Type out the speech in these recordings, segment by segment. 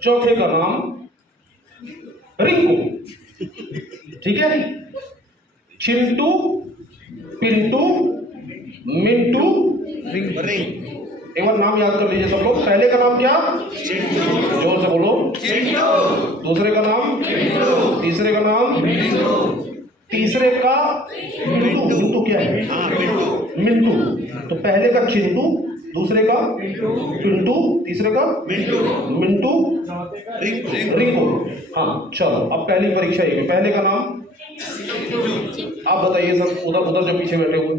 चौथे का नाम रिंकू, ठीक है। चिंटू, पिंटू, मिंटू, रिंग। एक बार नाम याद कर लीजिए सब लोग। पहले का नाम क्या? चिंटू। जोर से बोलो। चिंटू। दूसरे का नाम पिंटू। तीसरे का नाम मिंटू। तीसरे का मिंटू। मिंटू क्या है? मिंटू। तो पहले का चिंटू, दूसरे का पिंटू, तीसरे का मिंटू, रिंकू। हाँ चलो, अब पहली परीक्षा ये। पहले का नाम आप बताइए सब, उधर उधर जो पीछे बैठे हुए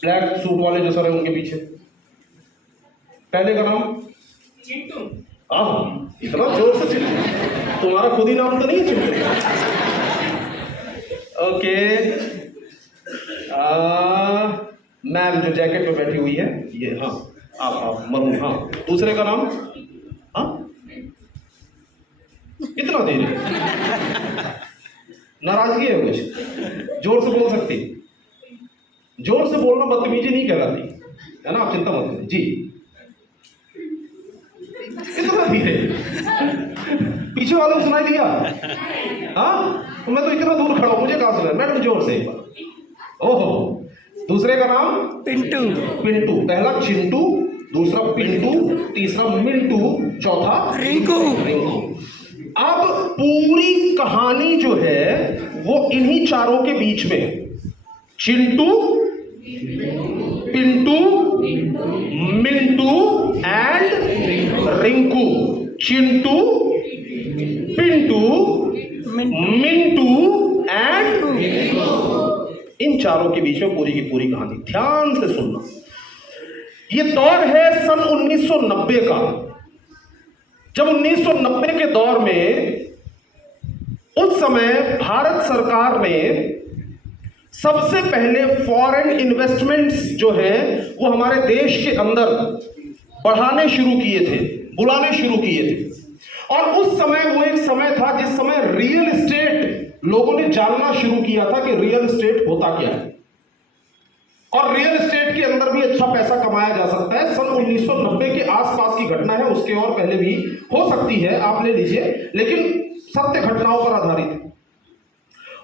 ब्लैक सूट वाले जो सर है उनके पीछे, पहले का नाम चिंटू। हाँ, इतना जोर से चिंटू, तुम्हारा खुद ही नाम तो नहीं है चिंटू? ओके, मैम जो जैकेट में बैठी हुई है ये, हाँ आप मरू। हाँ, दूसरे का नाम? हाँ, कितना देर नाराजगी है कुछ? जोर से बोल सकती? जोर से बोलना बदतमीजी नहीं कहलाती है ना, आप चिंता मत करें जी। कितना धीरे? पीछे वालों को सुनाई दिया? हाँ, तो मैं तो इतना दूर खड़ा हूं, मुझे कहां सुना? मैडम जोर से एक बार। ओहो, दूसरे का नाम पिंटू। पिंटू। पहला चिंटू, दूसरा पिंटू, तीसरा मिंटू, चौथा रिंकू। रिंकू। अब पूरी कहानी जो है वो इन्हीं चारों के बीच में, Chintu, Pintu, Mintu and Rinku. Chintu, Pintu, Mintu and in चारों के बीच में पूरी की पूरी कहानी। ध्यान से सुनना, ये दौर है सन 1990 का। जब 1990 के दौर में, उस समय भारत सरकार ने सबसे पहले फॉरेन इन्वेस्टमेंट्स जो है वो हमारे देश के अंदर बढ़ाने शुरू किए थे, बुलाने शुरू किए थे। और उस समय वो एक समय था जिस समय रियल एस्टेट लोगों ने जानना शुरू किया था कि रियल एस्टेट होता क्या है, और रियल एस्टेट के अंदर भी अच्छा पैसा कमाया जा सकता है। सन 1990 के आसपास की घटना है, उसके और पहले भी हो सकती है, आप ले लीजिए, लेकिन सत्य घटनाओं पर आधारित है।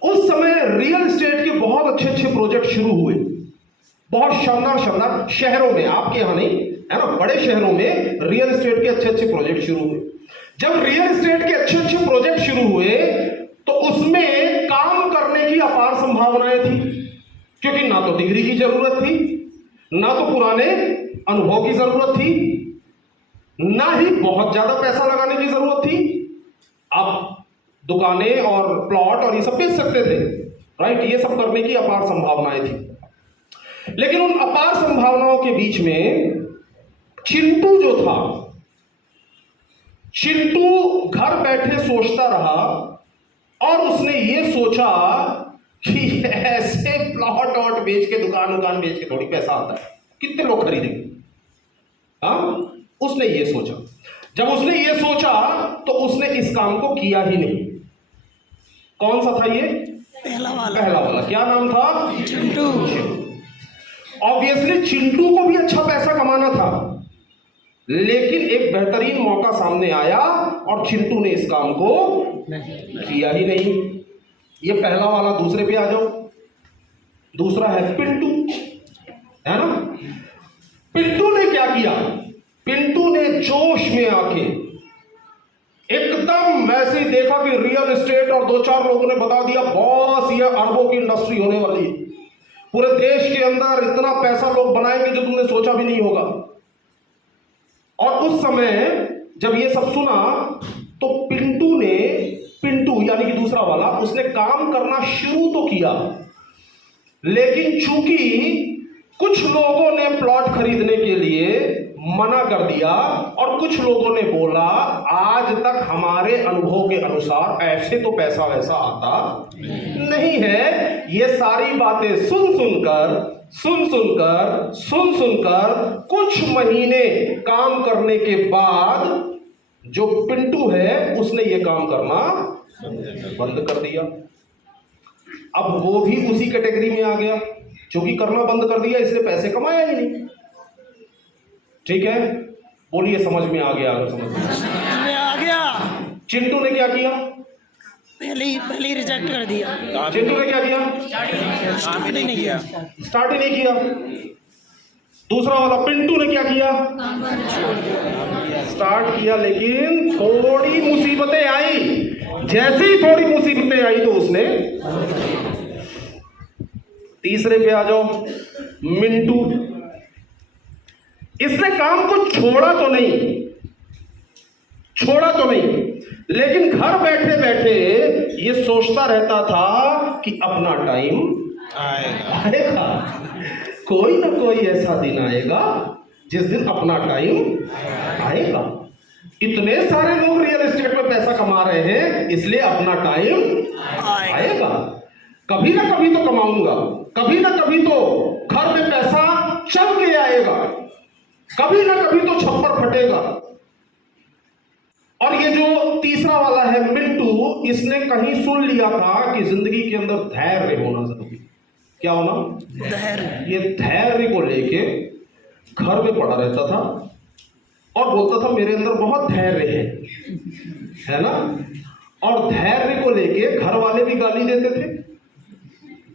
उस समय रियल एस्टेट के बहुत अच्छे अच्छे प्रोजेक्ट शुरू हुए, बहुत शानदार शानदार शहरों में, आपके यहां नहीं है ना, बड़े शहरों में रियल एस्टेट के अच्छे अच्छे प्रोजेक्ट शुरू हुए। जब रियल एस्टेट के अच्छे अच्छे प्रोजेक्ट शुरू हुए तो उसमें काम करने की अपार संभावनाएं थी, क्योंकि ना तो डिग्री की जरूरत थी, ना तो पुराने अनुभव की जरूरत थी, ना ही बहुत ज्यादा पैसा लगाने की जरूरत थी। आप दुकानें और प्लॉट और ये सब बेच सकते थे, राइट? ये सब करने की अपार संभावनाएं थी। लेकिन उन अपार संभावनाओं के बीच में चिंटू जो था, चिंटू घर बैठे सोचता रहा और उसने ये सोचा कि ऐसे प्लॉट वॉट बेच के, दुकान बेच के थोड़ी पैसा आता है, कितने लोग खरीदेंगे? हाँ, उसने ये सोचा। जब उसने ये सोचा तो उसने इस काम को किया ही नहीं। कौन सा था ये? पहला वाला। क्या नाम था? चिंटू। ऑब्वियसली चिंटू को भी अच्छा पैसा कमाना था, लेकिन एक बेहतरीन मौका सामने आया और चिंटू ने इस काम को किया ही नहीं। ये पहला वाला। दूसरे पे आ जाओ। दूसरा है पिंटू, है ना? पिंटू ने क्या किया? पिंटू ने जोश में आके एकदम वैसे ही देखा कि रियल एस्टेट, और दो चार लोगों ने बता दिया, बॉस ये अरबों की इंडस्ट्री होने वाली है, पूरे देश के अंदर इतना पैसा लोग बनाएंगे जो तुमने सोचा भी नहीं होगा। और उस समय जब ये सब सुना तो पिंटू यानी कि दूसरा वाला, उसने काम करना शुरू तो किया, लेकिन चूंकि कुछ लोगों ने प्लॉट खरीदने के लिए मना कर दिया और कुछ लोगों ने बोला आज तक हमारे अनुभव के अनुसार ऐसे तो पैसा वैसा आता नहीं है। ये सारी बातें सुन सुनकर कुछ महीने काम करने के बाद जो पिंटू है उसने ये काम करना बंद कर दिया। अब वो भी उसी कैटेगरी में आ गया, क्योंकि करना बंद कर दिया इसलिए पैसे कमाया ही नहीं। ठीक है, बोलिए समझ में आ गया? अगर समझ में आ गया। चिंटू ने क्या किया? पहले रिजेक्ट कर दिया। चिंटू ने क्या किया? स्टार्ट ही नहीं किया। स्टार्ट ही नहीं किया। दूसरा वाला पिंटू ने क्या किया? स्टार्ट किया, लेकिन थोड़ी मुसीबतें आई। जैसे ही थोड़ी मुसीबतें आई तो उसने, तीसरे पे आ जाओ, मिंटू। इसने काम को छोड़ा तो नहीं, लेकिन घर बैठे बैठे ये सोचता रहता था कि अपना टाइम आएगा। कोई ना कोई ऐसा दिन आएगा जिस दिन अपना टाइम आएगा। इतने सारे लोग रियल एस्टेट में पैसा कमा रहे हैं, इसलिए अपना टाइम आएगा। कभी ना कभी तो कमाऊंगा, कभी ना कभी तो घर में पैसा चल के आएगा, कभी ना कभी तो छप्पर फटेगा। और ये जो तीसरा वाला है मिंटू, इसने कहीं सुन लिया था कि जिंदगी के अंदर धैर्य होना जरूरी। क्या होना? धैर्य। ये धैर्य को लेके घर में पड़ा रहता था और बोलता था मेरे अंदर बहुत धैर्य है ना। और धैर्य को लेके घर वाले भी गाली देते थे।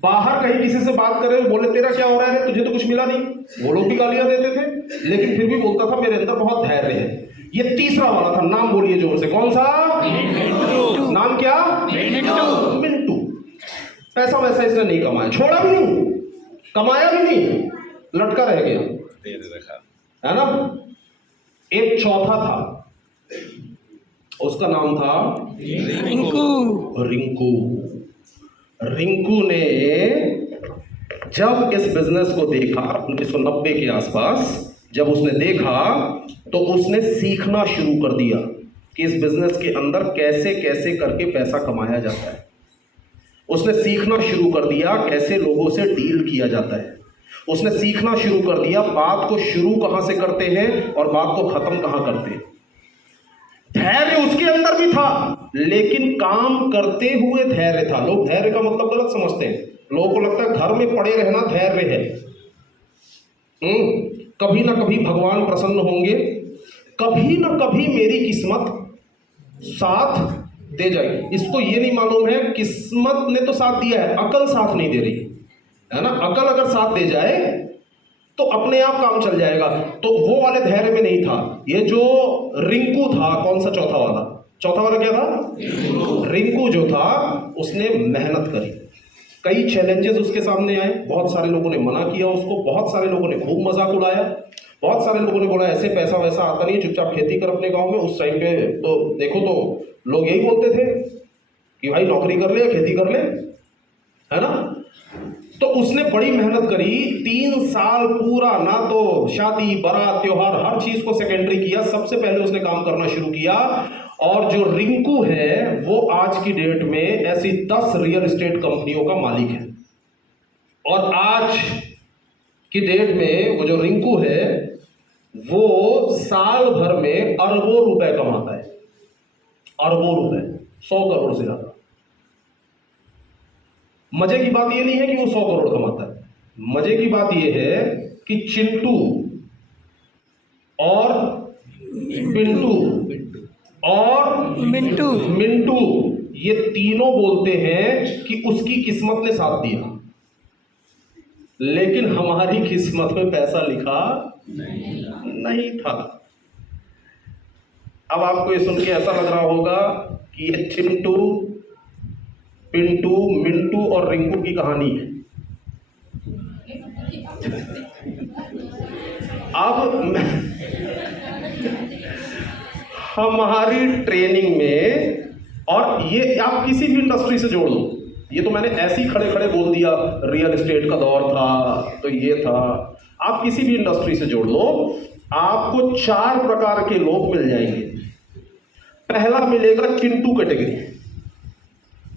बाहर कहीं किसी से बात करे, बोले तेरा क्या हो रहा है, तुझे तो कुछ मिला नहीं, वो लोग भी गालियां देते थे, लेकिन फिर भी बोलता था मेरे अंदर बहुत धैर्य है। ये तीसरा वाला था। नाम बोलिए जोर से, कौन सा? नाम क्या? मिंटू। पैसा वैसा इसने नहीं कमाया, छोड़ा भी नहीं, कमाया भी नहीं, लटका रह गया, है ना। एक चौथा था, उसका नाम था रिंकू ने जब इस बिजनेस को देखा 1990 के आसपास, जब उसने देखा तो उसने सीखना शुरू कर दिया कि इस बिजनेस के अंदर कैसे कैसे करके पैसा कमाया जाता है। उसने सीखना शुरू कर दिया कैसे लोगों से डील किया जाता है। उसने सीखना शुरू कर दिया बात को शुरू कहां से करते हैं और बात को खत्म कहां करते हैं। धैर्य उसके अंदर भी था, लेकिन काम करते हुए धैर्य था। लोग धैर्य का मतलब गलत समझते हैं। लोगों को लगता है घर में पड़े रहना धैर्य है। कभी ना कभी भगवान प्रसन्न होंगे, कभी ना कभी मेरी किस्मत साथ दे जाएगी। इसको ये नहीं मालूम है किस्मत ने तो साथ दिया है, अकल साथ नहीं दे रही है ना। अकल अगर साथ दे जाए तो अपने आप काम चल जाएगा। तो वो वाले धैर्य में नहीं था। ये जो रिंकू था, कौन सा चौथा वाला? चौथा वाला क्या था? रिंकू जो था, उसने मेहनत करी। कई चैलेंजेस उसके सामने आए, बहुत सारे लोगों ने मना किया उसको, बहुत सारे लोगों ने खूब मजाक उड़ाया, बहुत सारे लोगों ने बोला ऐसे पैसा वैसा आता नहीं है, चुपचाप खेती कर अपने गांव में। उस टाइम पे तो देखो तो लोग यही बोलते थे कि भाई नौकरी कर ले या खेती कर ले, है ना। तो उसने बड़ी मेहनत करी, 3 साल पूरा, ना तो शादी बारात त्योहार, हर चीज को सेकेंडरी किया। सबसे पहले उसने काम करना शुरू किया। और जो रिंकू है वो आज की डेट में ऐसी 10 रियल एस्टेट कंपनियों का मालिक है। और आज की डेट में वो जो रिंकू है वो साल भर में अरबों रुपए कमाता है। अरबों रुपए, 100 करोड़ से ज्यादा। मजे की बात यह नहीं है कि वो 100 करोड़ कमाता है। मजे की बात यह है कि चिंटू और पिंटू और मिंटू ये तीनों बोलते हैं कि उसकी किस्मत ने साथ दिया, लेकिन हमारी किस्मत में पैसा लिखा नहीं था। अब आपको ये सुन के ऐसा लग रहा होगा कि ये चिंटू, पिंटू, मिंटू और रिंकू की कहानी है। अब हमारी ट्रेनिंग में, और ये आप किसी भी इंडस्ट्री से जोड़ लो, ये तो मैंने ऐसे ही खड़े खड़े बोल दिया रियल एस्टेट का दौर था तो ये था। आप किसी भी इंडस्ट्री से जोड़ लो, आपको 4 प्रकार के लोग मिल जाएंगे। पहला मिलेगा चिंटू कैटेगरी।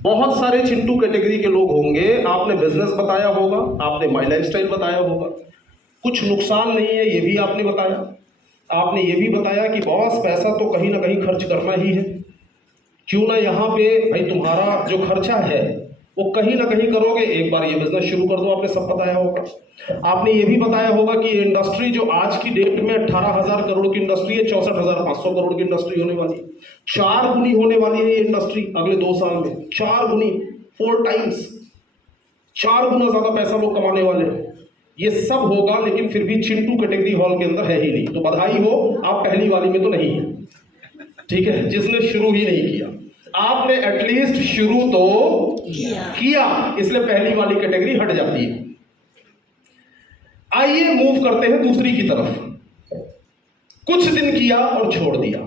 बहुत सारे चिंटू कैटेगरी के लोग होंगे। आपने बिजनेस बताया होगा, आपने माई लाइफस्टाइल बताया होगा, कुछ नुकसान नहीं है ये भी आपने बताया। आपने ये भी बताया कि बॉस पैसा तो कहीं ना कहीं खर्च करना ही है, क्यों ना यहाँ पे भाई तुम्हारा जो खर्चा है वो कहीं ना कहीं करोगे। एक बार ये बिजनेस शुरू कर दो, आपने सब बताया होगा। आपने ये भी बताया होगा कि इंडस्ट्री जो आज की डेट में 18,000 करोड़ की इंडस्ट्री है, 64,500 करोड़ की इंडस्ट्री होने वाली है। 4 गुनी होने वाली है ये इंडस्ट्री अगले 2 साल में। 4 गुनी, 4 टाइम्स, 4 गुना ज्यादा पैसा लोग कमाने वाले हैं। ये सब होगा, लेकिन फिर भी चिंटू कैटेगरी हॉल के अंदर है ही नहीं। तो बधाई हो, आप पहली वाली में तो नहीं है, ठीक है, जिसने शुरू ही नहीं किया। आपने एटलीस्ट शुरू तो किया, इसलिए पहली वाली कैटेगरी हट जाती है। आइए मूव करते हैं दूसरी की तरफ। कुछ दिन किया और छोड़ दिया।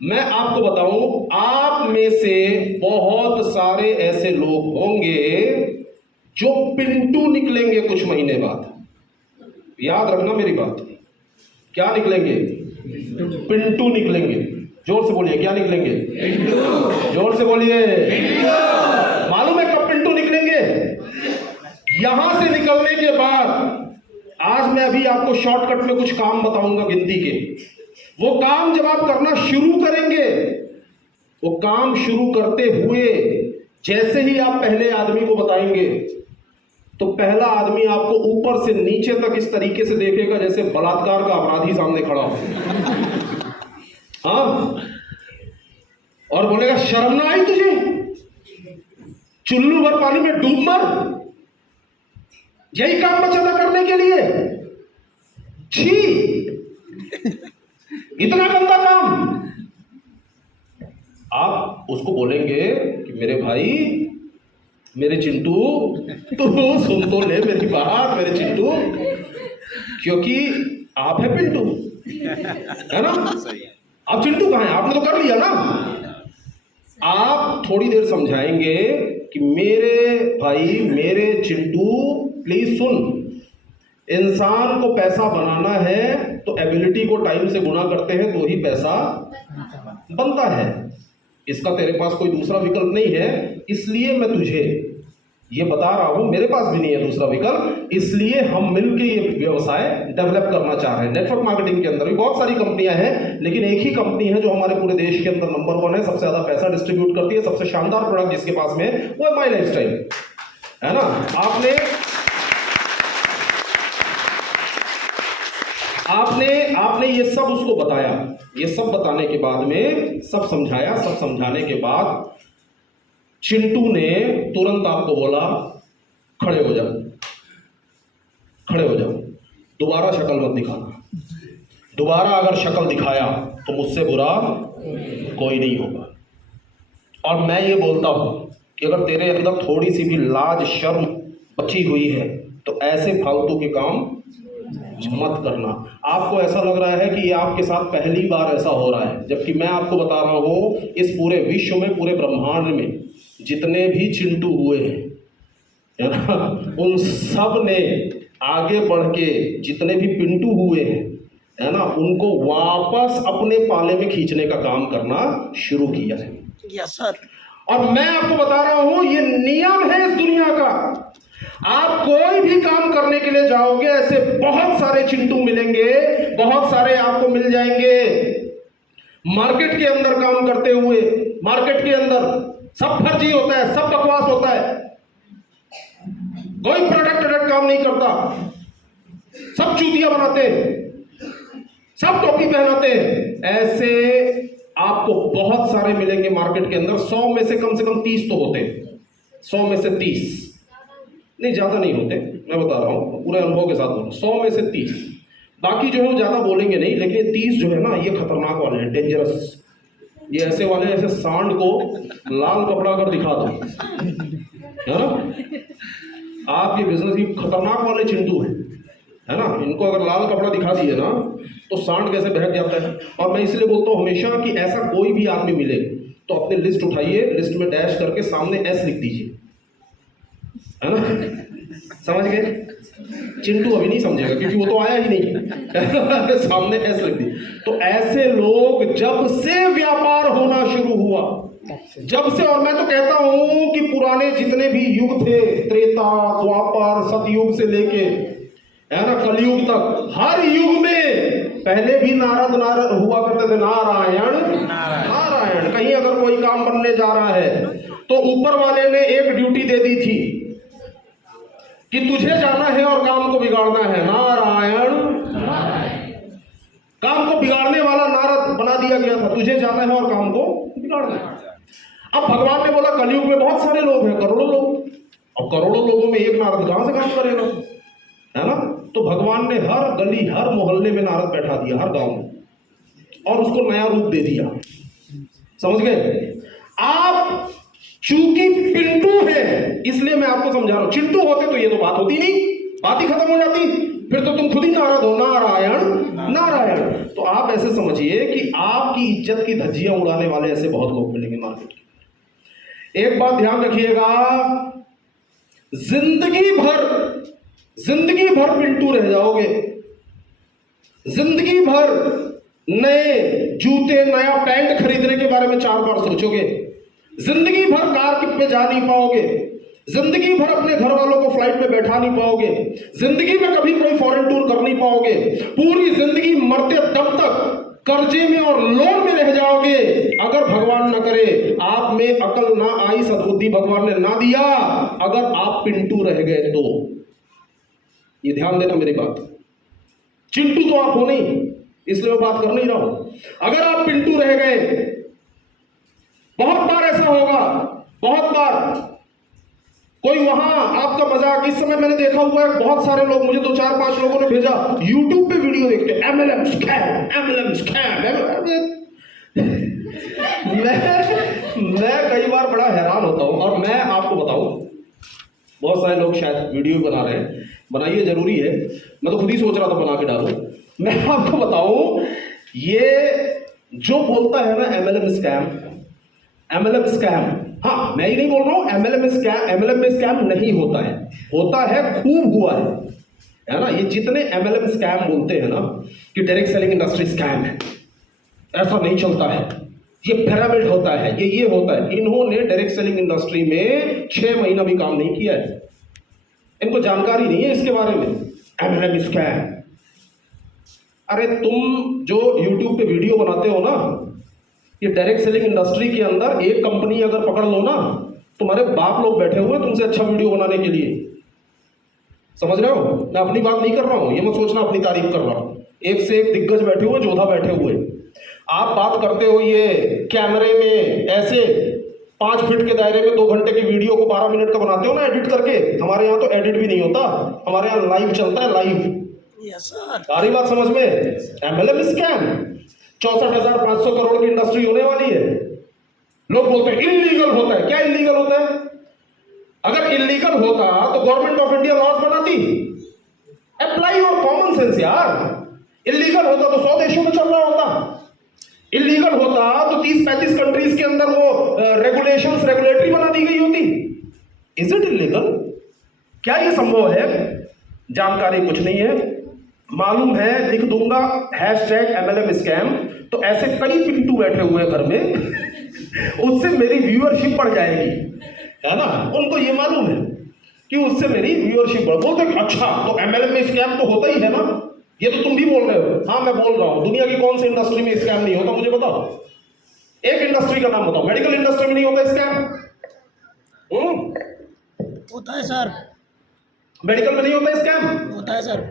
मैं आपको बताऊं, आप में से बहुत सारे ऐसे लोग होंगे जो पिंटू निकलेंगे कुछ महीने बाद। याद रखना मेरी बात। क्या निकलेंगे? पिंटू निकलेंगे। जोर से बोलिए, क्या निकलेंगे? पिंटू। जोर से बोलिए, पिंटू। मालूम है कब पिंटू निकलेंगे? यहां से निकलने के बाद, आज मैं अभी आपको शॉर्टकट में कुछ काम बताऊंगा गिनती के। वो काम जब आप करना शुरू करेंगे, वो काम शुरू करते हुए जैसे ही आप पहले आदमी को बताएंगे, तो पहला आदमी आपको ऊपर से नीचे तक इस तरीके से देखेगा जैसे बलात्कार का अपराधी सामने खड़ा हो। हाँ, और बोलेगा शर्म ना आई तुझे? चुल्लू भर पानी में डूब मर, यही काम बचा था करने के लिए? छी, इतना गंदा काम। आप उसको बोलेंगे कि मेरे भाई, मेरे चिंटू, तू सुन तो ले मेरी बात, मेरे चिंटू, क्योंकि आप है पिंटू, है ना? आप चिंटू कहाँ हैं? आपने तो कर लिया ना। आप थोड़ी देर समझाएंगे कि मेरे भाई, मेरे चिंटू, प्लीज सुन, इंसान को पैसा बनाना है तो एबिलिटी को टाइम से गुना करते हैं तो ही पैसा बनता है। इसका तेरे पास कोई दूसरा विकल्प नहीं है, इसलिए मैं तुझे ये बता रहा हूं। मेरे पास भी नहीं है दूसरा विकल्प, इसलिए हम मिलकर ये व्यवसाय डेवलप करना चाह रहे हैं। नेटवर्क मार्केटिंग के अंदर भी बहुत सारी कंपनियां हैं, लेकिन एक ही कंपनी है जो हमारे पूरे देश के अंदर नंबर 1 है, सबसे ज्यादा पैसा डिस्ट्रीब्यूट करती है, सबसे शानदार प्रोडक्ट जिसके पास में है वो है माई लाइफस्टाइल, है ना? आपने ये सब उसको बताया। ये सब बताने के बाद में, सब समझाया, सब समझाने के बाद चिंटू ने तुरंत आपको बोला खड़े हो जाओ, खड़े हो जाओ, दोबारा शक्ल मत दिखाना। दोबारा अगर शक्ल दिखाया तो मुझसे बुरा कोई नहीं होगा। और मैं ये बोलता हूं कि अगर तेरे अंदर थोड़ी सी भी लाज शर्म बची हुई है तो ऐसे फालतू के काम मत करना। आपको ऐसा लग रहा है कि ये आपके साथ पहली बार ऐसा हो रहा है, जबकि मैं आपको बता रहा हूं इस पूरे विश्व में, पूरे ब्रह्मांड में जितने भी चिंटू हुए हैं, है ना, उन सब ने आगे बढ़ के जितने भी पिंटू हुए हैं, है ना, उनको वापस अपने पाले में खींचने का काम करना शुरू किया है। Yes sir. और मैं आपको बता रहा हूं ये नियम है इस दुनिया का। आप कोई भी काम करने के लिए जाओगे, ऐसे बहुत सारे चिंटू मिलेंगे, बहुत सारे आपको मिल जाएंगे मार्केट के अंदर काम करते हुए। मार्केट के अंदर सब फर्जी होता है, सब बकवास होता है, कोई प्रोडक्ट काम नहीं करता, सब चूतिया बनाते हैं, सब टोपी पहनाते हैं। ऐसे आपको बहुत सारे मिलेंगे मार्केट के अंदर। 100 में से कम 30 तो होते हैं, 100 में से 30 नहीं, ज्यादा नहीं होते, मैं बता रहा हूँ पूरे अनुभव के साथ बोलो, 100 में से 30। बाकी जो है वो ज्यादा बोलेंगे नहीं, लेकिन 30 जो है ना, ये खतरनाक वाले हैं, डेंजरस। ये ऐसे वाले, ऐसे सांड को लाल कपड़ा अगर दिखा दो, है ना, आप ये बिजनेस की खतरनाक वाले चिंटू हैं, है ना, इनको अगर लाल कपड़ा दिखा दिए ना तो सांड कैसे बहक जाता है। और मैं इसलिए बोलता हूँ हमेशा कि ऐसा कोई भी आदमी मिले तो अपनी लिस्ट उठाइए, लिस्ट में डैश करके सामने एस लिख दीजिए, है ना, समझ गए? चिंटू अभी नहीं समझेगा क्योंकि वो तो आया ही नहीं। सामने एस लिख दी। तो ऐसे लोग जब से व्यापार होना शुरू हुआ, जब से, और मैं तो कहता हूं कि पुराने जितने भी युग थे, त्रेता, द्वापर, सतयुग से लेके, है ना, कलयुग तक, हर युग में पहले भी नारद हुआ करते थे, नारायण नारायण। कहीं अगर कोई काम बनने जा रहा है तो ऊपर वाले ने एक ड्यूटी दे दी थी कि तुझे जाना है और काम को बिगाड़ना है। नारायण, काम को बिगाड़ने वाला नारद बना दिया गया था, तुझे जाना है और काम को बिगाड़ना है। अब भगवान ने बोला कलयुग में बहुत सारे लोग हैं, करोड़ों लोग, अब करोड़ों लोगों में एक नारद कहां से काम करेगा, है ना। तो भगवान ने हर गली हर मोहल्ले में नारद बैठा दिया, हर गांव में, और उसको नया रूप दे दिया। समझ गए आप? चूंकि पिंटू है इसलिए मैं आपको समझा रहा हूं, चिंटू होते तो ये तो बात होती नहीं, बात ही खत्म हो जाती, फिर तो तुम खुद ही नारद हो। नारायण नारायण। तो आप ऐसे समझिए कि आपकी इज्जत की धज्जियां उड़ाने वाले ऐसे बहुत लोग मिलेंगे मार्केट में। एक बात ध्यान रखिएगा, जिंदगी भर पिंटू रह जाओगे, जिंदगी भर नए जूते नया पैंट खरीदने के बारे में 4 बार सोचोगे, जिंदगी भर कार पे जा नहीं पाओगे, जिंदगी भर अपने घर वालों को फ्लाइट में बैठा नहीं पाओगे, जिंदगी में कभी कोई फॉरेन टूर कर नहीं पाओगे, पूरी जिंदगी मरते दम तक कर्जे में और लोन में रह जाओगे, अगर भगवान न करे आप में अकल ना आई, सद्बुद्धि भगवान ने ना दिया, अगर आप पिंटू रह गए तो। ये ध्यान देना मेरी बात, चिंटू तो आप हो नहीं, इसलिए मैं बात कर नहीं रहा हूं। अगर आप पिंटू रह गए, बहुत बार ऐसा होगा, बहुत बार कोई वहां आपका मजाक, इस समय मैंने देखा हुआ है बहुत सारे लोग, मुझे 2-4-5 लोगों ने भेजा, YouTube पे वीडियो देखते हैं, MLM स्कैम। मैं कई बार बड़ा हैरान होता हूं, और मैं आपको बताऊं, बहुत सारे लोग शायद वीडियो बना रहे हैं, बनाइए, जरूरी है, मैं तो खुद ही सोच रहा था बना के डालूं। मैं आपको बताऊं, ये जो बोलता है ना MLM स्कैम, हाँ मैं ही नहीं बोल रहा हूं, MLM में स्कैम नहीं होता है, होता है, खूब हुआ है ना। ये जितने MLM स्कैम बोलते हैं ना कि डायरेक्ट सेलिंग इंडस्ट्री स्कैम है, ऐसा नहीं चलता है, ये पिरामिड होता है, ये होता है, इन्होंने डायरेक्ट सेलिंग इंडस्ट्री में 6 महीना भी काम नहीं किया है, इनको जानकारी नहीं है इसके बारे में। MLM स्कैम, अरे तुम जो YouTube पे वीडियो बनाते हो ना, ये डायरेक्ट सेलिंग इंडस्ट्री के अंदर एक कंपनी अगर पकड़ लो ना, तुम्हारे बाप लोग बैठे हुए तुमसे अच्छा वीडियो बनाने के लिए, समझ रहे हो? मैं अपनी बात नहीं कर रहा हूं, ये मत सोचना अपनी तारीफ कर रहा हूं, एक से एक दिग्गज बैठे हुए, जोधा बैठे हुए। आप बात करते हो ये कैमरे में ऐसे 5 फीट के दायरे में 2 घंटे की वीडियो को 12 मिनट का बनाते हो ना एडिट करके, हमारे यहाँ तो एडिट भी नहीं होता, हमारे यहाँ लाइव चलता है, लाइव। सारी बात समझ में? MLM स्कैम, 64,500 करोड़ की इंडस्ट्री होने वाली है। लोग बोलते हैं इलीगल होता है, क्या इलीगल होता है? अगर इलीगल होता तो गवर्नमेंट ऑफ इंडिया लॉज बनाती, अप्लाई योर कॉमन सेंस यार। इलीगल होता तो 100 देशों में चल रहा होता, इलीगल होता तो 30-35 कंट्रीज के अंदर वो रेगुलेशंस रेगुलेटरी बना दी गई होती। Is it illegal? क्या ये संभव है? जानकारी कुछ नहीं है, मालूम है, लिख दूंगा #MLM स्कैम, तो ऐसे कई पिंटू बैठे हुए घर में उससे मेरी व्यूअरशिप बढ़ जाएगी, है ना। उनको ये मालूम है कि उससे मेरी व्यूअरशिप बढ़, बोलते हैं अच्छा तो MLM में स्कैम तो होता ही है ना, ये तो तुम भी बोल रहे हो। हाँ मैं बोल रहा हूं, दुनिया की कौन सी इंडस्ट्री में स्कैम नहीं होता मुझे बताओ, एक इंडस्ट्री का नाम बताओ, मेडिकल इंडस्ट्री में नहीं होता स्कैम? होता है सर, मेडिकल में नहीं होता स्कैम? होता है सर।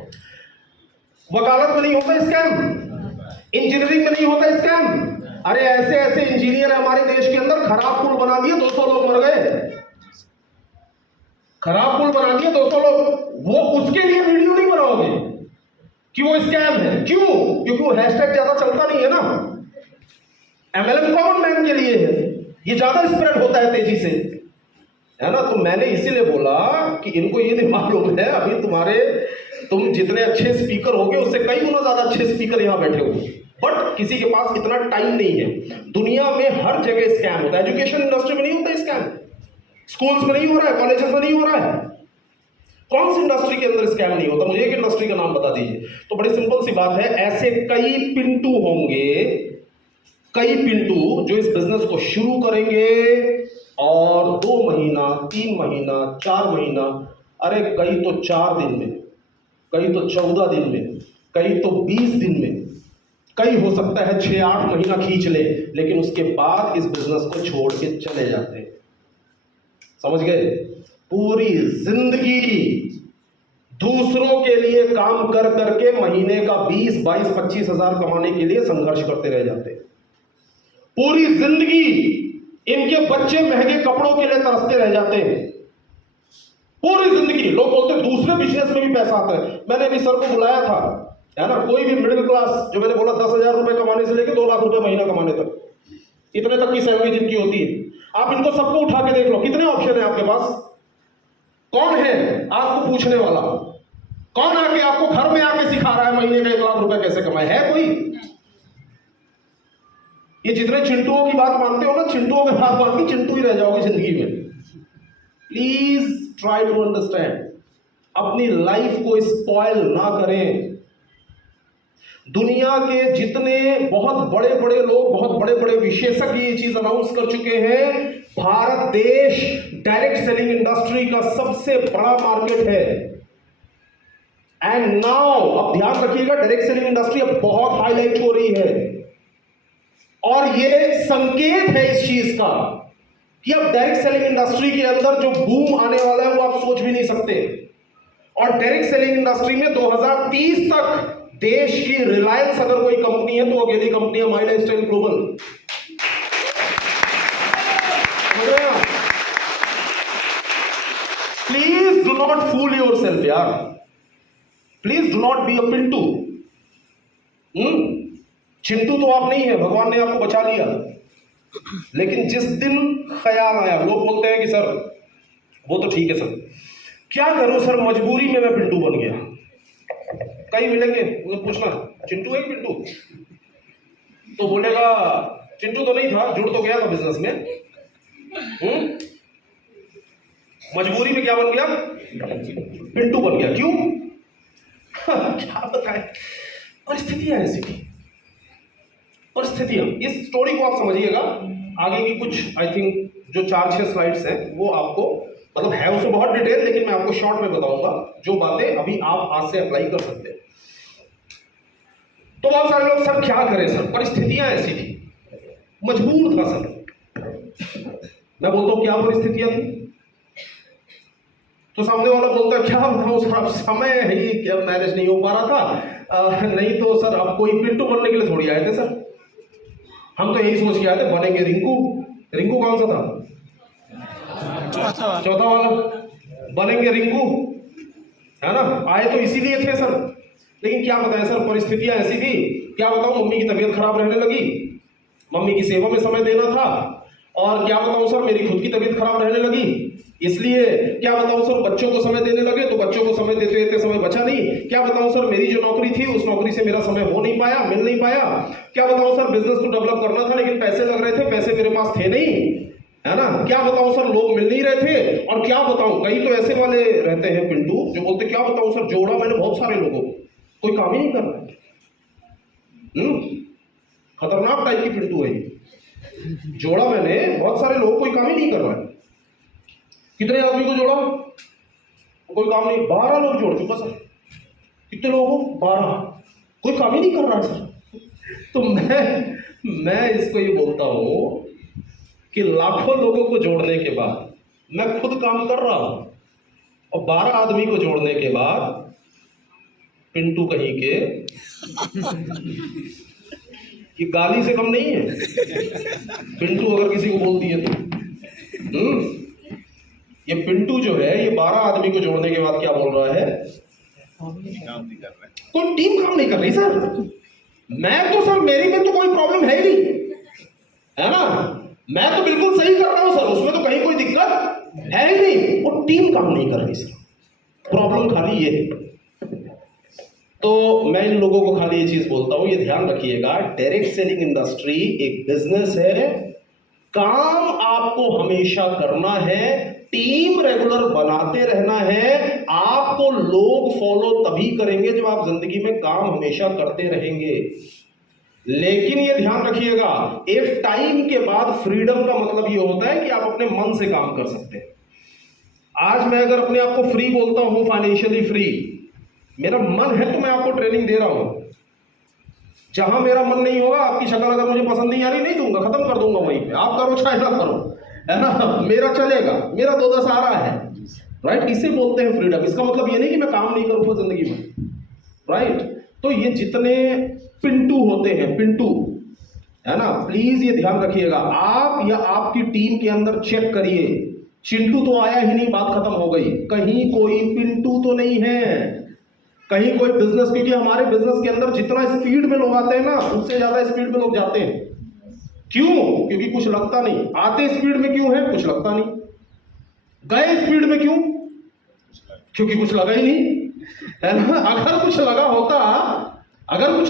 वकालत में नहीं होता स्कैम? इंजीनियरिंग में नहीं होता स्कैम? अरे ऐसे ऐसे इंजीनियर हमारे देश के अंदर, खराब पुल बना दिए 200 लोग मर गए, खराब पुल बना दिए 200 लोग, वो उसके लिए वीडियो नहीं बनाओगे कि वो स्कैम है, क्यों? क्योंकि वो हैशटैग ज्यादा चलता नहीं है ना। MLM कॉमन मैन के लिए है, ये ज्यादा स्प्रेड होता है तेजी से, है ना। तो मैंने इसीलिए बोला कि इनको ये नहीं मालूम है, अभी तुम जितने अच्छे स्पीकर होगे उससे कई गुना ज्यादा अच्छे स्पीकर यहाँ बैठे हो, बट किसी के पास इतना टाइम नहीं है। दुनिया में हर जगह स्कैम होता है, एजुकेशन इंडस्ट्री में नहीं होता स्कैम, स्कूल्स में नहीं हो रहा है, कॉलेजेस में नहीं हो रहा है, कौन सी इंडस्ट्री के अंदर स्कैम नहीं होता? मुझे एक इंडस्ट्री का नाम बता दीजिए। तो बड़ी सिंपल सी बात है, ऐसे कई पिंटू होंगे, कई पिंटू जो इस बिजनेस को शुरू करेंगे और 2 महीना 3 महीना 4 महीना, अरे कई तो 4 दिन में, कई तो 14 दिन में, कई तो 20 दिन में, कई हो सकता है 6-8 महीना खींच ले, लेकिन उसके बाद इस बिजनेस को छोड़ के चले जाते हैं। समझ गए? पूरी जिंदगी दूसरों के लिए काम कर करके महीने का 20, 22, 25 हजार कमाने के लिए संघर्ष करते रह जाते हैं। पूरी जिंदगी इनके बच्चे महंगे कपड़ों के लिए तरसते रह जाते हैं। पूरी जिंदगी लोग बोलते हैं दूसरे बिजनेस में भी पैसा आता है। मैंने अभी सर को बुलाया था, है ना, कोई भी मिडिल क्लास, जो मैंने बोला 10,000 रुपए कमाने से लेकर 2 लाख रुपए महीना कमाने तक, इतने तक की सैलरी जिनकी होती है, आप इनको सबको उठा के देख लो, कितने ऑप्शन है आपके पास? कौन है आपको पूछने वाला? कौन आके आपको घर में आके सिखा रहा है महीने का 1 लाख रुपए कैसे कमाए? है कोई? ये जितने चिंटुओं की बात मानते हो ना, चिंटुओं की बात मान के चिंटू ही रह जाओगे जिंदगी में। प्लीज ट्राई टू अंडरस्टैंड, अपनी लाइफ को स्पॉइल ना करें। दुनिया के जितने बहुत बड़े बड़े लोग, बहुत बड़े बड़े विशेषज्ञ ये चीज अनाउंस कर चुके हैं, भारत देश डायरेक्ट सेलिंग इंडस्ट्री का सबसे बड़ा मार्केट है। एंड नाउ, अब ध्यान रखिएगा, डायरेक्ट सेलिंग इंडस्ट्री अब बहुत हाईलाइट हो रही है और ये संकेत है इस चीज का कि अब डायरेक्ट सेलिंग इंडस्ट्री के अंदर जो बूम आने वाला है वो आप सोच भी नहीं सकते। और डायरेक्ट सेलिंग इंडस्ट्री में 2030 तक देश की रिलायंस अगर कोई कंपनी है तो अकेली कंपनी है my lifestyle global. Please do not fool yourself यार, please do not be a Pintu. Chintu तो आप नहीं है, भगवान ने आपको बचा लिया। लेकिन जिस दिन ख्याल आया, लोग बोलते हैं कि सर वो तो ठीक है सर, क्या करूं सर, मजबूरी में मैं पिंटू बन गया। कहीं मिलेंगे उन्हें पूछना चिंटू है पिंटू, तो बोलेगा चिंटू तो नहीं था, जुड़ तो गया था बिजनेस में। मजबूरी में क्या बन गया? पिंटू बन गया। क्यों? क्या बताएं, परिस्थितियां ऐसी थी, परिस्थितियां। इस स्टोरी को आप समझिएगा, आगे की कुछ आई थिंक जो 4-6 स्लाइड्स हैं वो आपको, मतलब है उसमें बहुत डिटेल, लेकिन मैं आपको शॉर्ट में बताऊंगा जो बातें अभी आप आज से अप्लाई कर सकते हैं। तो बहुत सारे लोग, सर क्या करें सर, परिस्थितियां ऐसी थी, मजबूर था सर। मैं बोलता हूं क्या परिस्थितियां थी? तो सामने वाला बोलता है क्या बताऊं सर, अब समय ही क्या मैनेज नहीं हो पा रहा था। नहीं तो सर अब कोई पिंटू बनने के लिए थोड़ी आए थे सर, हम तो यही सोच के आए थे बनेंगे रिंकू। रिंकू कौन सा था? चौथा वाला, बनेंगे रिंकू, है ना। आए तो इसीलिए थे सर, लेकिन क्या बताएं सर, परिस्थितियां ऐसी थी। क्या बताऊं, मम्मी की तबीयत खराब रहने लगी, मम्मी की सेवा में समय देना था। और क्या बताऊं सर, मेरी खुद की तबीयत खराब रहने लगी, इसलिए क्या बताऊं सर, बच्चों को समय देने लगे तो बच्चों को समय देते देते समय बचा नहीं। क्या बताऊं सर, मेरी जो नौकरी थी उस नौकरी से मेरा समय हो नहीं पाया, मिल नहीं पाया। क्या बताऊं सर, बिजनेस तो डेवलप करना था लेकिन पैसे लग रहे थे, पैसे मेरे पास थे नहीं, है ना। क्या बताऊं सर, लोग मिल नहीं रहे थे। और क्या बताऊं, कई तो ऐसे वाले रहते हैं पिंटू जो बोलते क्या बताऊं सर, जोड़ा मैंने बहुत सारे लोगों को, कोई काम ही नहीं कर रहा। खतरनाक टाइप की पिंटू है ये। जोड़ा मैंने बहुत सारे लोग, कोई काम ही नहीं कर रहा है। कितने आदमी को जोड़ा, कोई काम नहीं। 12 लोग जोड़ चुका सर। कितने लोगों? 12, कोई काम ही नहीं कर रहा सर। तो मैं इसको ये बोलता हूं कि लाखों लोगों को जोड़ने के बाद मैं खुद काम कर रहा हूं, और 12 आदमी को जोड़ने के बाद पिंटू कहीं के, ये गाली से कम नहीं है पिंटू अगर किसी को बोल दिए तो। ये पिंटू जो है, ये 12 आदमी को जोड़ने के बाद क्या बोल रहा है? काम नहीं कर रहा है, कोई टीम काम नहीं कर रही सर। मैं तो सर, मेरी में तो कोई प्रॉब्लम है ही नहीं, है ना। मैं तो बिल्कुल सही कर रहा हूं सर, उसमें तो कहीं कोई दिक्कत है ही नहीं, वो टीम काम नहीं कर रही सर, प्रॉब्लम खाली ये है। तो मैं इन लोगों को खाली ये चीज बोलता हूं, ये ध्यान रखिएगा, डायरेक्ट सेलिंग इंडस्ट्री एक बिजनेस है, काम आपको हमेशा करना है, टीम रेगुलर बनाते रहना है। आपको लोग फॉलो तभी करेंगे जब आप जिंदगी में काम हमेशा करते रहेंगे। लेकिन ये ध्यान रखिएगा, एक टाइम के बाद फ्रीडम का मतलब ये होता है कि आप अपने मन से काम कर सकते हैं। आज मैं अगर अपने आप को फ्री बोलता हूं, फाइनेंशियली फ्री, मेरा मन है तो मैं आपको ट्रेनिंग दे रहा हूं। जहां मेरा मन नहीं होगा, आपकी शक्ल अगर मुझे पसंद नहीं आ रही, नहीं दूंगा, खत्म कर दूंगा वहीं पे, आप करो चाहे ना करो, है ना, मेरा चलेगा, मेरा 2-10 आ रहा है, राइट। इसे बोलते हैं फ्रीडम। इसका मतलब ये नहीं कि मैं काम नहीं करूंगा जिंदगी में, राइट। तो ये जितने पिंटू होते हैं, पिंटू, है ना, प्लीज ये ध्यान रखिएगा। आप या आपकी टीम के अंदर चेक करिए, चिंटू तो आया ही नहीं, बात खत्म हो गई। कहीं कोई पिंटू तो नहीं है, कहीं कोई बिजनेस, क्योंकि हमारे बिजनेस के अंदर जितना स्पीड में लोग आते हैं ना, उससे ज्यादा स्पीड में लोग जाते हैं। क्यों? क्योंकि कुछ लगता नहीं। आते स्पीड में क्यों है? कुछ लगता नहीं। गए स्पीड में क्यों? क्योंकि कुछ लगा ही नहीं, है ना। अगर कुछ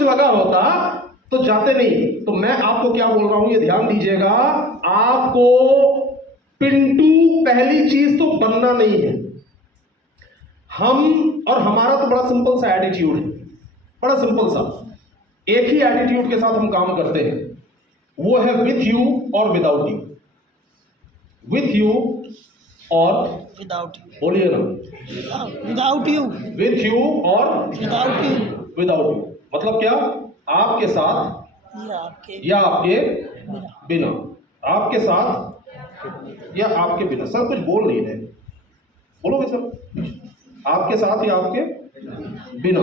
लगा होता तो जाते नहीं। तो मैं आपको क्या बोल रहा हूं, ये ध्यान दीजिएगा। आपको पिंटू पहली चीज तो बनना नहीं है। हमारा तो बड़ा सिंपल सा एटीट्यूड है, बड़ा सिंपल सा। एक ही एटीट्यूड के साथ हम काम करते हैं, वो है विथ यू और विदाउट यू। विथ यू और विदाउट यू, बोलिए ना, विदाउट यू, विथ यू और विदाउट यू, विदाउट यू। मतलब क्या? आपके साथ ये आपके या आपके बिना। बिना। आपके साथ या आपके बिना। सर कुछ बोल नहीं रहे, बोलोगे सर? आपके साथ या आपके बिना।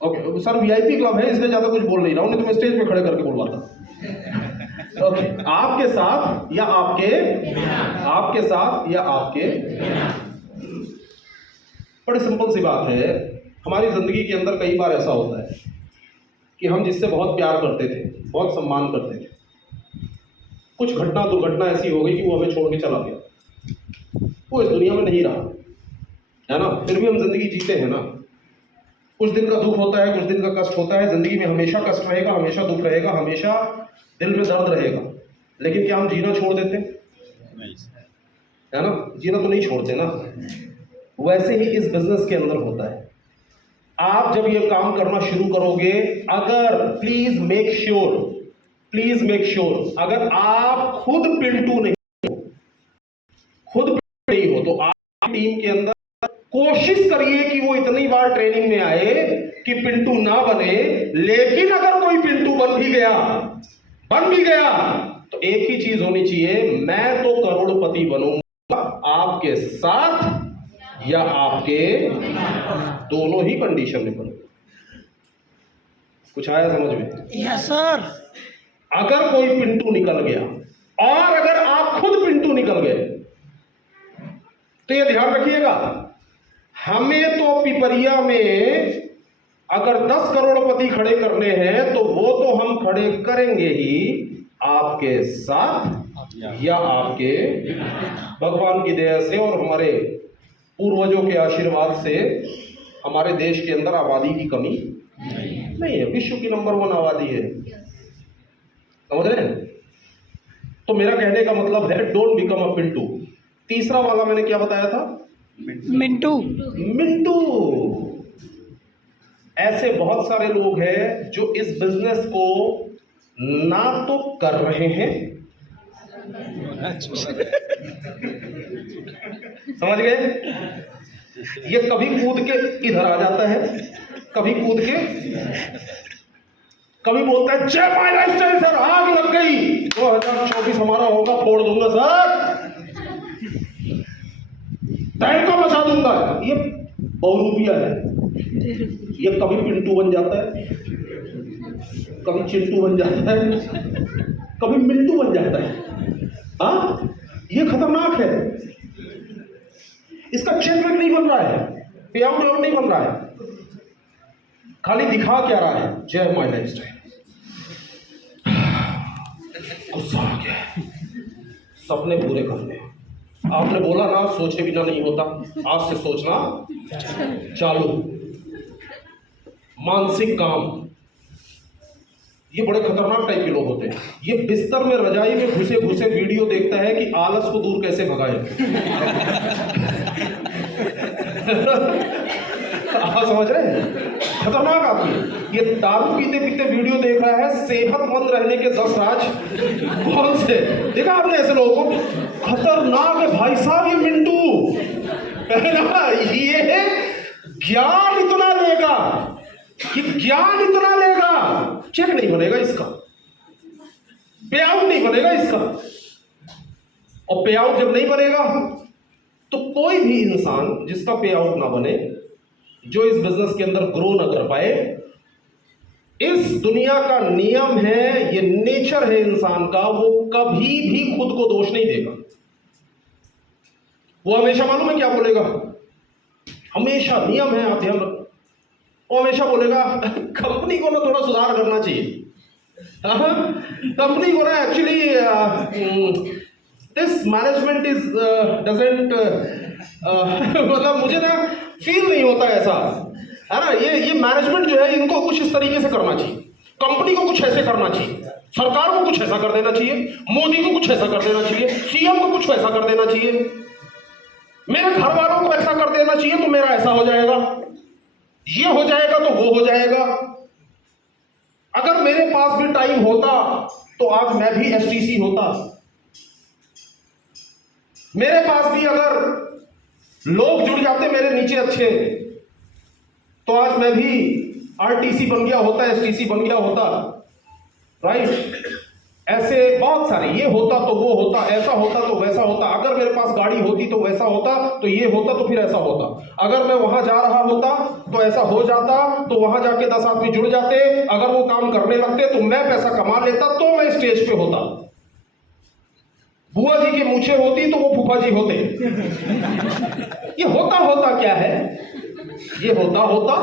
ओके सर, वीआईपी क्लब है इसलिए ज्यादा कुछ बोल नहीं रहा हूं, नहीं तो मैं स्टेज पे खड़े करके बोल रहा था। ओके, आपके साथ या आपके साथ या आपके। बड़ी सिंपल सी बात है। हमारी जिंदगी के अंदर कई बार ऐसा होता है कि हम जिससे बहुत प्यार करते थे, बहुत सम्मान करते थे, कुछ घटना दुर्घटना ऐसी हो गई कि वो हमें छोड़ के चला गया, वो इस दुनिया में नहीं रहा, है ना। फिर भी हम जिंदगी जीते हैं ना। कुछ दिन का दुख होता है, कुछ दिन का कष्ट होता है। जिंदगी में हमेशा कष्ट रहेगा, हमेशा दुख रहेगा, हमेशा दिल में दर्द रहेगा। लेकिन क्या हम जीना छोड़ देते हैं? है ना, जीना तो नहीं छोड़ते ना। वैसे ही इस बिजनेस के अंदर होता है। आप जब ये काम करना शुरू करोगे, अगर प्लीज मेक श्योर, अगर आप खुद पिंटू नहीं हो तो आप टीम के अंदर कोशिश करिए कि वो इतनी बार ट्रेनिंग में आए कि पिंटू ना बने। लेकिन अगर कोई पिंटू बन भी गया तो एक ही चीज होनी चाहिए, मैं तो करोड़पति बनूंगा आपके साथ या आपके, दोनों ही कंडीशन में बनूंगा। कुछ आया समझ में? Yes sir. अगर कोई पिंटू निकल गया और अगर आप खुद पिंटू निकल गए तो ये ध्यान रखिएगा, हमें तो पिपरिया में अगर 10 करोड़पति खड़े करने हैं तो वो तो हम खड़े करेंगे ही आपके साथ या आपके। भगवान की दया से और हमारे पूर्वजों के आशीर्वाद से हमारे देश के अंदर आबादी की कमी नहीं है। विश्व की नंबर 1 आबादी है, समझ रहे हैं? तो मेरा कहने का मतलब है, डोंट बिकम अ पिंटू। तीसरा वाला मैंने क्या बताया था? मिंटू। ऐसे बहुत सारे लोग हैं जो इस बिजनेस को ना तो कर रहे हैं, समझ गए? ये कभी कूद के इधर आ जाता है, कभी कूद के, कभी बोलता है जय माय लाइफस्टाइल सर, आग लग गई, 2024 हमारा होगा, फोड़ दूंगा सर, तहलका मचा दूंगा। ये बहुरूपिया है। ये कभी पिंटू बन जाता है, कभी चिंटू बन जाता है, कभी मिंटू बन जाता है। हाँ, ये खतरनाक है। इसका चेक वेक नहीं बन रहा है, पे आउट नहीं बन रहा है, खाली दिखा क्या रहा है, जय माय लाइफस्टाइल। गुस्सा आ गया, सपने पूरे करने। आपने बोला ना सोचे बिना नहीं होता, आज से सोचना चालू। मानसिक काम, ये बड़े खतरनाक टाइप के लोग होते हैं। ये बिस्तर में रजाई में घुसे घुसे वीडियो देखता है कि आलस को दूर कैसे भगाए। आप समझ रहे हैं? खतरनाक आदमी। ये दारू पीते पीते वीडियो देख रहा है, सेहतमंद रहने के 10 राज। कौन से देखा आपने ऐसे लोगों को? खतरनाक है भाई साहब ये मिंटू, है ना। ये ज्ञान इतना लेगा कि चेक नहीं बनेगा इसका, पे आउट नहीं बनेगा इसका। और पे आउट जब नहीं बनेगा तो कोई भी इंसान जिसका पे आउट ना बने, जो इस बिजनेस के अंदर ग्रो ना कर पाए, इस दुनिया का नियम है, ये नेचर है इंसान का, वो कभी भी खुद को दोष नहीं देगा। वो हमेशा मालूम है क्या बोलेगा? हमेशा नियम है, आप ध्यान रखो, वो हमेशा बोलेगा कंपनी को ना थोड़ा सुधार करना चाहिए। कंपनी को ना actually this management is doesn't मतलब मुझे ना फील नहीं होता ऐसा, है ना। ये मैनेजमेंट जो है इनको कुछ इस तरीके से करना चाहिए, कंपनी को कुछ ऐसे करना चाहिए, सरकार को कुछ ऐसा कर देना चाहिए, मोदी को कुछ ऐसा कर देना चाहिए, सीएम को कुछ ऐसा कर देना चाहिए, मेरे घर वालों को ऐसा कर देना चाहिए तो मेरा ऐसा हो जाएगा, ये हो जाएगा तो वो हो जाएगा। अगर मेरे पास भी टाइम होता तो आज मैं भी एसटीसी होता, मेरे पास भी अगर लोग जुड़ जाते मेरे नीचे अच्छे तो आज मैं भी आरटीसी बन गया होता, एसटीसी बन गया होता, राइट। ऐसे बहुत सारे, ये होता तो वो होता, ऐसा होता तो वैसा होता, अगर मेरे पास गाड़ी होती तो वैसा होता, तो ये होता तो फिर ऐसा होता, अगर मैं वहां जा रहा होता तो ऐसा हो जाता, तो वहां जाके 10 आदमी जुड़ जाते, अगर वो काम करने लगते तो मैं पैसा कमा लेता, तो मैं स्टेज पे होता, बुआ जी की मूछें होती तो वो फूफा जी होते। ये होता होता क्या है? ये होता होता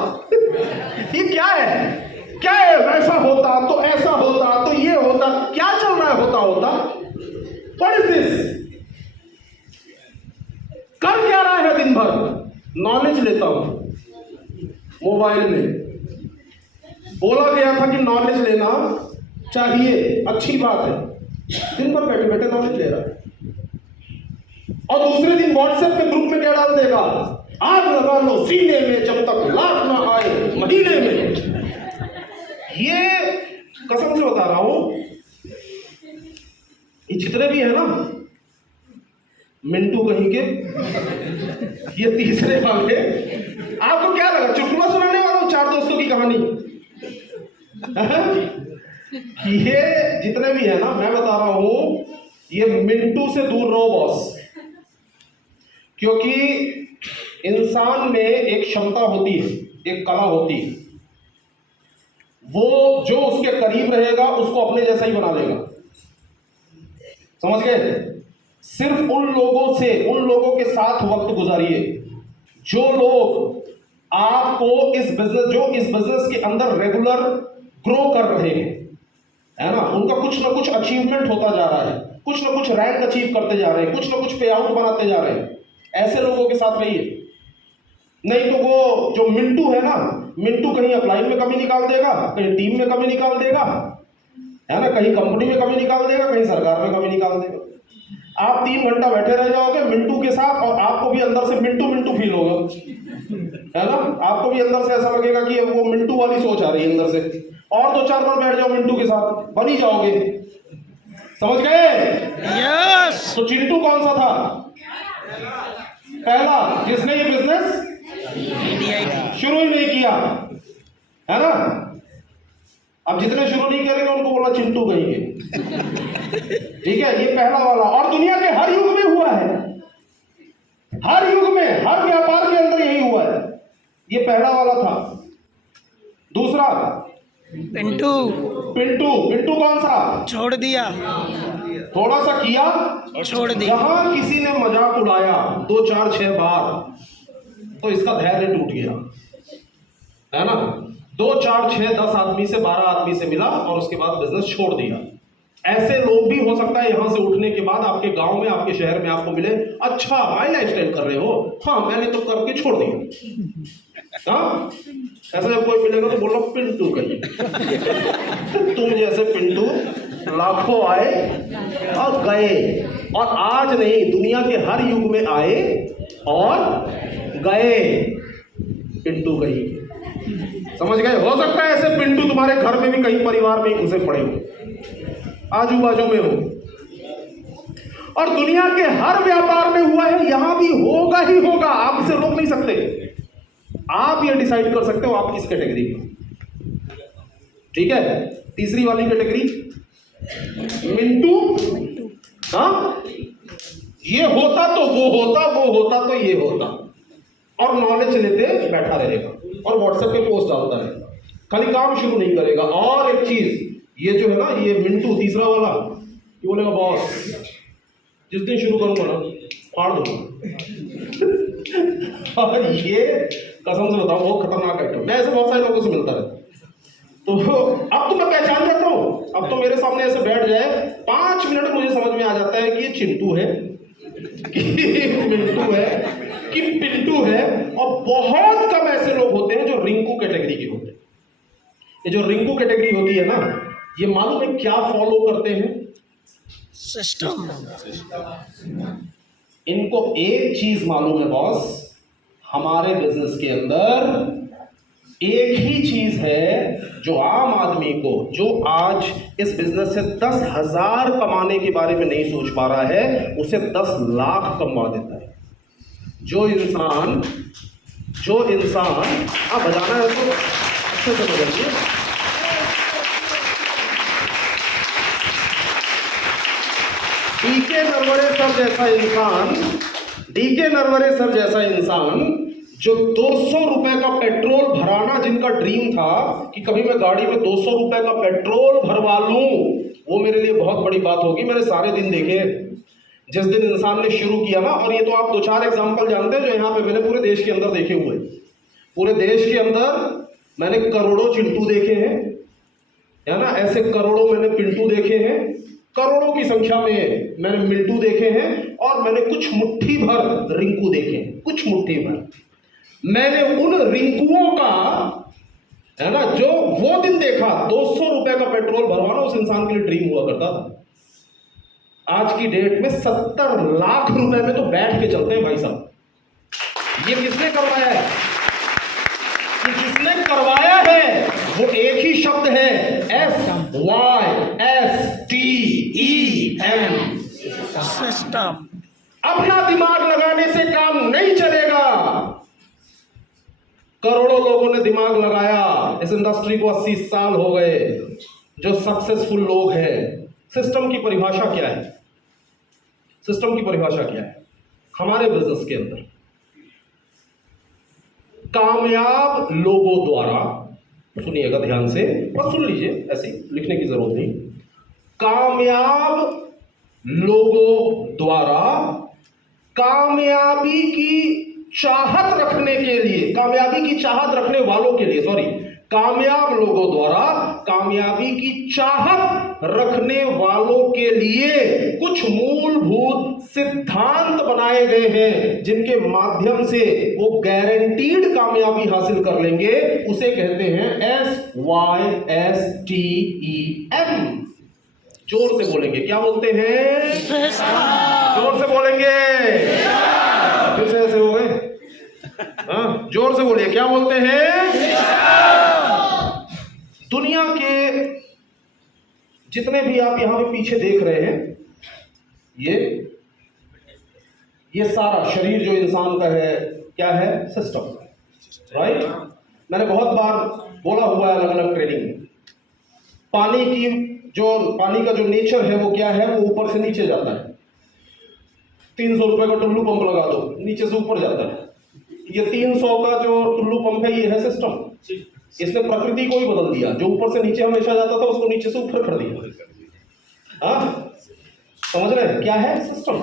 ये क्या है? क्या है? वैसा होता तो ऐसा होता तो ये होता, क्या चल रहा है होता होता? What is this? कर क्या रहा है दिन भर? नॉलेज लेता हूं मोबाइल में। बोला गया था कि नॉलेज लेना चाहिए, अच्छी बात है, दिन भर बैठे बैठे नॉलेज ले रहा है, और दूसरे दिन व्हाट्सएप पे ग्रुप में क्या डाल देगा? आग लगा लो सीने में जब तक लाख ना आए महीने में। ये कसम से बता रहा हूं, ये जितने भी है ना मिंटू कहीं के, ये तीसरे वाले, आपको क्या लगा चुटकुला सुनाने वाला हूं, 4 दोस्तों की कहानी? ये जितने भी है ना, मैं बता रहा हूं, ये मिंटू से दूर रहो बॉस, क्योंकि इंसान में एक क्षमता होती है, एक कला होती है, वो जो उसके करीब रहेगा उसको अपने जैसा ही बना लेगा, समझ गए? सिर्फ उन लोगों के साथ वक्त गुजारिए जो लोग आपको इस बिजनेस के अंदर रेगुलर ग्रो कर रहे हैं, है ना, उनका कुछ ना कुछ अचीवमेंट होता जा रहा है, कुछ ना कुछ रैंक अचीव करते जा रहे हैं, कुछ ना कुछ पे आउट बनाते जा रहे हैं, ऐसे लोगों के साथ रहिए। नहीं तो वो जो मिंटू है ना, मिंटू कहीं अप्लाई में कमी निकाल देगा, कहीं टीम में कमी निकाल देगा, है ना, कहीं कंपनी में कमी निकाल देगा, कहीं सरकार में कमी निकाल देगा। आप 3 घंटा बैठे रह जाओगे मिंटू के साथ, और आपको भी अंदर से मिंटू मिंटू फील होगा, है ना, आपको भी अंदर से ऐसा लगेगा कि वो मिंटू वाली सोच आ रही है अंदर से, और 2-4 बार बैठ जाओ मिंटू के साथ, बन ही जाओगे, समझ गए? यस। तो चिंटू कौन सा था? पहला, जिसने ये बिजनेस शुरू ही नहीं किया, है ना। अब जितने शुरू नहीं करेंगे उनको बोला चिंटू कहेंगे, ठीक है? ये पहला वाला, और दुनिया के हर युग में हुआ है, हर युग में, हर व्यापार के अंदर यही हुआ है, ये पहला वाला था। दूसरा पिंटू। पिंटू कौन सा? छोड़ दिया, थोड़ा सा किया, छोड़ दिया। जहां किसी ने मजाक उड़ाया 2, 4, 6 बार तो इसका धैर्य टूट गया, है ना। 2, 4, 6, 10 आदमी से 12 आदमी से मिला और उसके बाद बिजनेस छोड़ दिया। ऐसे लोग भी हो सकता है यहां से उठने के बाद आपके गांव में, आपके शहर में आपको मिले, अच्छा हाई लाइफस्टाइल कर रहे हो, हाँ मैंने तो करके छोड़ दिया। हाँ, ऐसा जब कोई मिलेगा तो बोलो पिंटू कहीं। तुम जैसे पिंटू लाखों आए और गए, और आज नहीं, दुनिया के हर युग में आए और गए, पिंटू कहीं, समझ गए? हो सकता है ऐसे पिंटू तुम्हारे घर में भी, कहीं परिवार में ही घुसे पड़े हो, आजू बाजू में हो, और दुनिया के हर व्यापार में हुआ है, यहां भी होगा ही होगा, आप इसे रोक नहीं सकते। आप ये डिसाइड कर सकते हो आप किस कैटेगरी में, ठीक है? तीसरी वाली कैटेगरी मिंटू हाँ, ये होता तो वो होता, वो होता तो ये होता, और नॉलेज लेते बैठा रहेगा और व्हाट्सएप पे पोस्ट डालता रहेगा, खाली काम शुरू नहीं करेगा। और एक चीज, ये जो है ना, ये मिंटू तीसरा वाला, ये बोलेगा बॉस जिस दिन शुरू करूंगा ना फाड़ दूंगा। और ये कसम से बताऊं बहुत खतरनाक आइटम, मैं ऐसे बहुत सारे लोगों से मिलता रहता। तो अब तो मैं पहचान जाता हूँ, अब तो मेरे सामने ऐसे बैठ जाए 5 मिनट में मुझे समझ में आ जाता है कि ये चिंटू है कि मिंटू है कि पिंटू है। और बहुत कम ऐसे लोग होते हैं जो रिंकू कैटेगरी के होते हैं। ये जो रिंकू कैटेगरी होती है ना, ये मालूम है क्या फॉलो करते हैं? सिस्टम। इनको एक चीज मालूम है बॉस, हमारे बिजनेस के अंदर एक ही चीज है जो आम आदमी को, जो आज इस बिजनेस से 10,000 कमाने के बारे में नहीं सोच पा रहा है, उसे 10 लाख कमा देता है। जो इंसान आप बजाना है तो अच्छे से बजाइए। डीके नरवरे सर जैसा इंसान जो 200 रुपए का पेट्रोल भराना, जिनका ड्रीम था कि कभी मैं गाड़ी में 200 रुपए का पेट्रोल भरवा लूं, वो मेरे लिए बहुत बड़ी बात होगी। मैंने सारे दिन देखे जिस दिन इंसान ने शुरू किया ना, और ये तो आप 2-4 एग्जांपल जानते हैं जो यहाँ पे मैंने पूरे देश के अंदर देखे हुए। पूरे देश के अंदर मैंने करोड़ों चिंटू देखे हैं, है ना, ऐसे करोड़ों मैंने पिंटू देखे हैं, करोड़ों की संख्या में मैंने मिंटू देखे हैं, और मैंने कुछ मुट्ठी भर रिंकू देखे हैं, कुछ मुट्ठी भर। मैंने उन रिंकुओं का, है ना, जो वो दिन देखा 200 रुपए का पेट्रोल भरवाना उस इंसान के लिए ड्रीम हुआ करता था, आज की डेट में 70 लाख रुपए में तो बैठ के चलते हैं भाई साहब। ये किसने करवाया है? जिसने करवाया है वो एक ही शब्द है, SYSTEM, सिस्टम। अपना दिमाग लगाने से काम नहीं चलेगा। करोड़ों लोगों ने दिमाग लगाया, इस इंडस्ट्री को 80 साल हो गए, जो सक्सेसफुल लोग हैं। सिस्टम की परिभाषा क्या है? सिस्टम की परिभाषा क्या है हमारे बिजनेस के अंदर? कामयाब लोगों द्वारा, सुनिएगा ध्यान से, बस सुन लीजिए, ऐसे लिखने की जरूरत नहीं। कामयाब लोगों द्वारा कामयाबी की चाहत रखने के लिए, कामयाबी की चाहत रखने वालों के लिए, सॉरी, कामयाब लोगों द्वारा कामयाबी की चाहत रखने वालों के लिए कुछ मूलभूत सिद्धांत बनाए गए हैं, जिनके माध्यम से वो गारंटीड कामयाबी हासिल कर लेंगे। उसे कहते हैं SYSTEM। जोर से बोलेंगे, क्या बोलते हैं? जोर से बोलेंगे, फिर से ऐसे हो गए। हाँ, जोर से बोलिए, क्या बोलते हैं? दुनिया के जितने भी आप यहां पे पीछे देख रहे हैं, ये सारा शरीर जो इंसान का है, क्या है? System, right? मैंने बहुत बार बोला हुआ है अलग अलग ट्रेनिंग में, पानी का जो नेचर है वो क्या है? वो ऊपर से नीचे जाता है। 300 रुपए का टुल्लू पंप लगा दो, नीचे से ऊपर जाता है। ये 300 का जो टुल्लू पंप है, ये है सिस्टम। इसने प्रकृति को ही बदल दिया। जो ऊपर से नीचे हमेशा जाता था, उसको नीचे से ऊपर कर दिया। हाँ, समझ रहे हैं क्या है? सिस्टम।